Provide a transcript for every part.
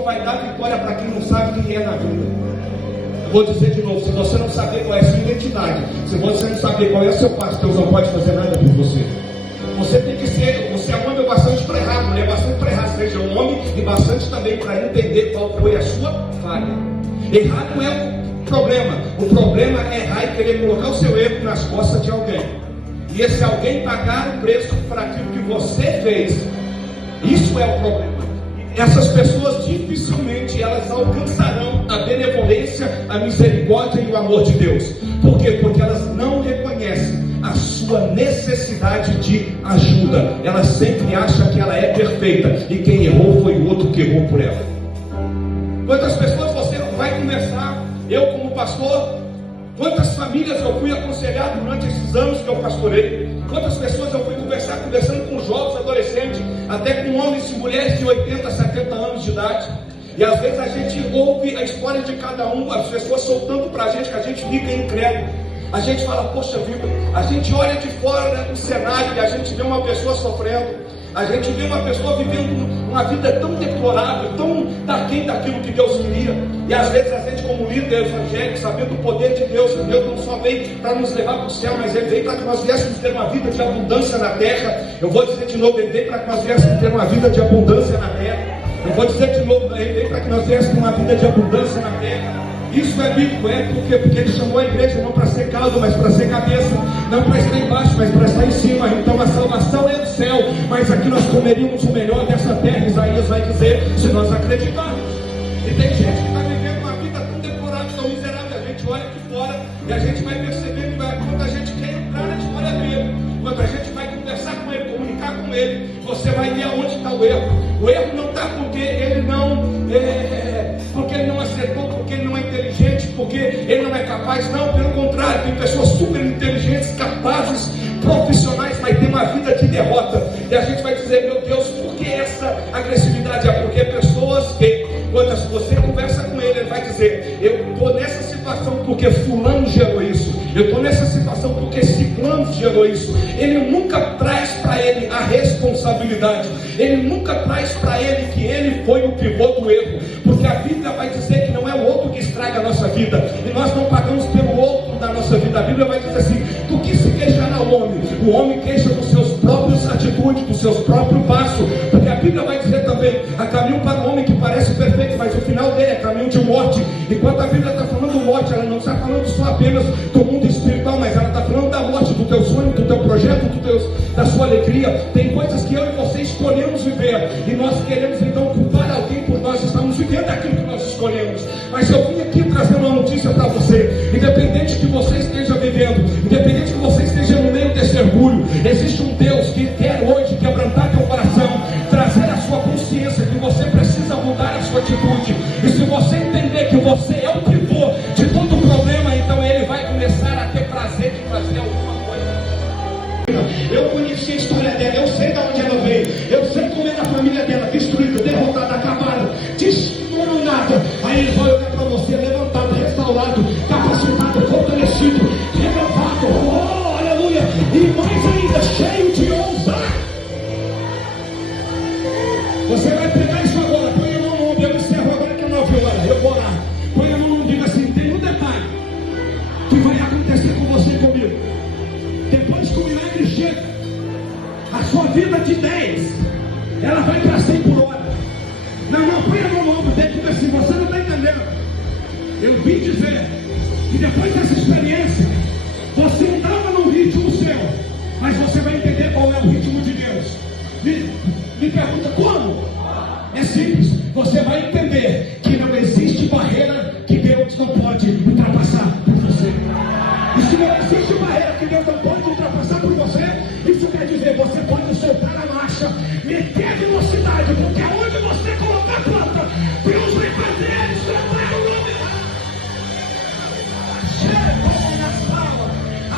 não vai dar vitória para quem não sabe quem é na vida. Eu vou dizer de novo, se você não saber qual é a sua identidade, se você não saber qual é o seu passo, Deus não pode fazer nada por você. Você tem que ser, você é um homem bastante para errar, mulher bastante para errar, seja um homem e bastante também para entender qual foi a sua falha. Errar não é o problema é errar e querer colocar o seu erro nas costas de alguém. E esse alguém pagar o preço por aquilo que você fez. Isso é o problema. Essas pessoas dificilmente elas alcançarão a benevolência, a misericórdia e o amor de Deus. Por quê? Porque elas não reconhecem a sua necessidade de ajuda. Ela sempre acha que ela é perfeita e quem errou foi o outro que errou por ela. Quantas pessoas você vai conversar? Eu como pastor, quantas famílias eu fui aconselhar durante esses anos que eu pastorei? Quantas pessoas eu fui conversando com jovens, adolescentes, até com homens e mulheres de 80, 70 anos de idade. E às vezes a gente ouve a história de cada um, as pessoas soltando para a gente, que a gente fica incrédulo. A gente fala, poxa vida, a gente olha de fora do cenário e a gente vê uma pessoa sofrendo. A gente vê uma pessoa vivendo uma vida tão deplorável, tão aquém daquilo que Deus queria. E às vezes a gente, como líder evangélico, sabendo o poder de Deus, Deus não só veio para nos levar para o céu, mas Ele veio para que nós viéssemos ter uma vida de abundância na terra. Eu vou dizer de novo, Ele veio para que nós viéssemos ter uma vida de abundância na terra. Eu vou dizer de novo, Ele veio para que nós viéssemos ter uma vida de abundância na terra. Isso é bíblico, porque Ele chamou a igreja não para ser caldo, mas para ser cabeça, não para estar embaixo, mas para estar em cima. Então a salvação é do céu, mas aqui nós comeríamos o melhor dessa terra. Isaías vai dizer, se nós acreditarmos. E tem gente que está vivendo uma vida tão deplorável, tão miserável. A gente olha aqui fora e a gente vai percebendo quando a gente quer entrar na história dele, quando a gente vai conversar com ele, comunicar com ele, você vai ver aonde está o erro. O erro não está porque ele não acertou, porque ele não é inteligente, porque ele não é capaz. Não, pelo contrário, tem pessoas super inteligentes, capazes, profissionais, mas tem uma vida de derrota. E a gente vai dizer, meu Deus, por que essa agressividade? É porque pessoas que, quando você conversa com ele, ele vai dizer, eu estou nessa situação porque fulano gerou isso, eu estou nessa situação porque ciclano gerou isso. Ele nunca traz para ele a responsabilidade, ele nunca traz para ele que ele foi o pivô do erro, porque a Bíblia vai dizer que não é o outro que estraga a nossa vida, e nós não pagamos pelo outro da nossa vida. A Bíblia vai dizer assim, do que se queixará o homem? O homem queixa dos seus próprios atitudes, dos seus próprios passos, porque a Bíblia vai dizer também, há caminho para o homem que parece perfeito, mas o final dele é caminho de morte. Enquanto a Bíblia está falando morte, ela não está falando só apenas do mundo espiritual, mas ela está falando da morte, do teu sonho, do teu projeto, da sua alegria. Tem coisas que eu e você escolhemos viver, e nós queremos então culpar alguém por nós estamos vivendo aquilo que nós escolhemos. Mas eu vim aqui trazer uma notícia para você, independente que você esteja vivendo, independente que você esteja no meio desse orgulho, existe um Deus que quer hoje quebrantar teu coração, trazer a sua consciência que você precisa mudar a sua atitude. E se você entender que você é o pivô de todo o problema, então ele vai começar a ter prazer de fazer alguma coisa. Eu conheci a história dela, eu sei de onde ela veio, eu sei como é a família dela, destruída, derrotada, acabada, desmoronada. Aí ele vai olhar para você, levantado, restaurado, capacitado, fortalecido, renovado, oh, aleluia, e mais ainda, cheio de ousar. Você vai pegar isso agora, põe a mão no ombro, eu encerro agora que é 9 horas, eu vou lá. Põe a mão no ombro, diga assim, tem um detalhe que vai acontecer com você e comigo. Depois que o milagre chega, a sua vida de 10, ela vai para 100 por hora. Não, põe a mão no ombro dele e diga assim, você não está entendendo. Eu vim dizer que depois dessa experiência, você entrava num ritmo seu, mas você vai entender qual é o ritmo de Deus. Me pergunta como? É simples, você vai entender que não existe barreira que Deus não pode ultrapassar por você. E se não existe barreira que Deus não pode ultrapassar por você, isso quer dizer, você pode soltar a marcha, meter velocidade, porque aonde você colocar a planta, Deus vai fazer ele soprar o nome. Chega na sala,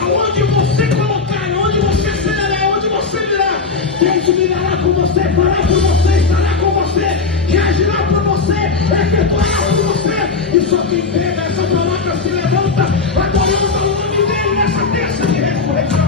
aonde você colocar, aonde você acelerar, aonde você virar, Deus virará com você, fará por você, estará com você, reagirá por você, efetuará por você. E só quem pega essa palavra se levanta, adorando o nome dele nessa terça de ressurreição.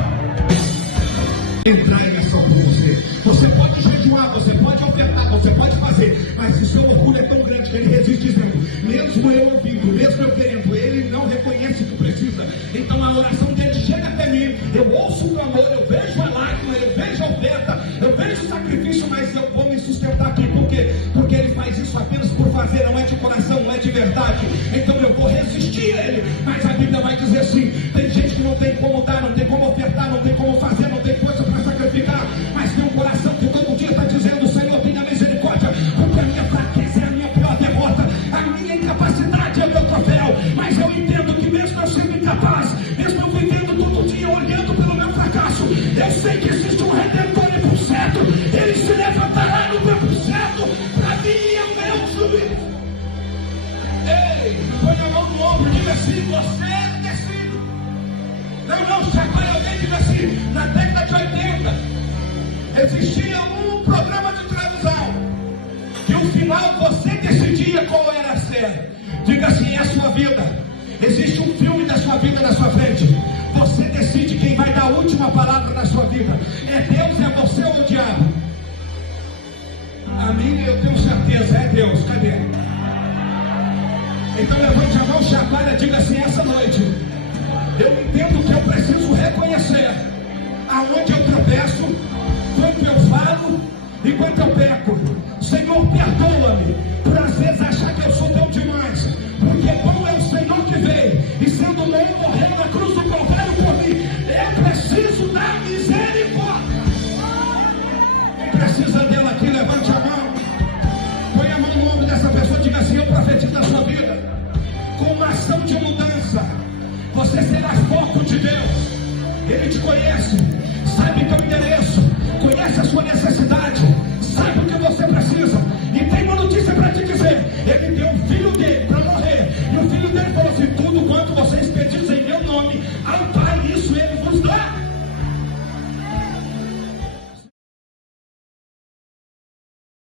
Entrar em ação por você. Você pode jejuar, você pode ofertar, você pode fazer, mas se o seu orgulho é tão grande ele resiste dizendo, mesmo eu ouvindo, mesmo eu querendo, ele não reconhece que precisa. Então a oração dele chega até mim, eu ouço o clamor, eu vejo a lágrima, eu vejo a oferta, eu vejo o sacrifício, mas eu vou me sustentar aqui. Por quê? Porque ele faz isso apenas por fazer, não é de coração, não é de verdade. Então eu vou resistir a ele, mas a Bíblia vai dizer assim, tem gente que não tem como dar, não tem como ofertar, não tem como fazer, não tem força para sacrificar, mas tem um coração que todo dia está dizendo, Senhor, tenha misericórdia, porque a minha fraqueza é a minha pior derrota, a minha incapacidade é meu troféu, mas eu entendo que mesmo eu sendo incapaz, mesmo eu vivendo todo dia olhando pelo meu fracasso, eu sei que existe um Redentor e por certo, ele se levantará no tempo certo, para mim é o meu juízo. Ei, põe a mão no ombro e diga assim, você decide. Não, chacoalha alguém e diga assim, na década de 80, existia um programa de televisão, que no final você decidia qual era a série. Diga assim, é a sua vida. Existe um filme da sua vida na sua frente. Você decide quem vai dar a última palavra na sua vida. É Deus, é você ou o diabo? A minha eu tenho certeza, é Deus. Cadê? Então levante a mão, chacoalha, diga assim, essa noite eu entendo que eu preciso reconhecer aonde eu tropeço, quanto eu falo e quanto eu peco. Senhor, perdoa-me por às vezes achar que eu sou bom demais, porque bom é o Senhor que veio e sendo bom morreu na cruz do Calvário por mim. Eu preciso da misericórdia. Quem precisa dela aqui, levante a mão, põe a mão no ombro dessa pessoa, diga assim, eu profetizo na sua vida com uma ação de mudança. Você será foco de Deus. Ele te conhece, sabe teu endereço, conhece a sua necessidade, sabe o que você precisa. E tem uma notícia para te dizer: ele deu o filho dele para morrer. E o filho dele falou assim: tudo quanto vocês pedissem em meu nome, ao Pai